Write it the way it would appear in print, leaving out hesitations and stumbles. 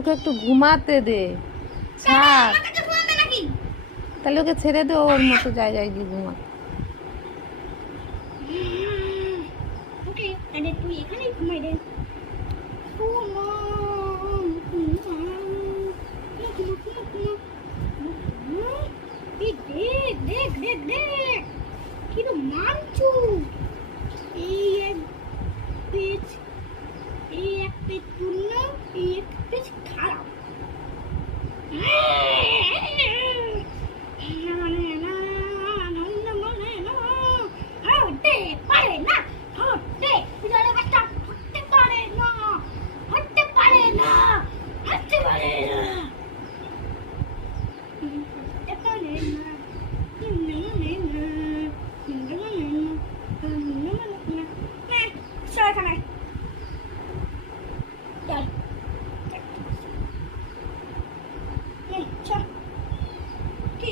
ওকে একটু ঘুমাতে দে, ছাড়। তাহলে ওকে ছেড়ে দে, ওর মতো জায়গায় গিয়ে ঘুমা। ওকে তাহলে তুই এখানেই ঘুমাই দে। দেখ দেখ দেখ দেখ কিন্তু মানছু। এই এক পেজ, এই এক পেজ পূর্ণ, এই এক পেজ খারাপ। হতে পারে না, হতে বিড়ালের বাচ্চা হতে পারে না, হতে পারে না, হতে পারে না, হতে পারে না। এখানে চল, চল কি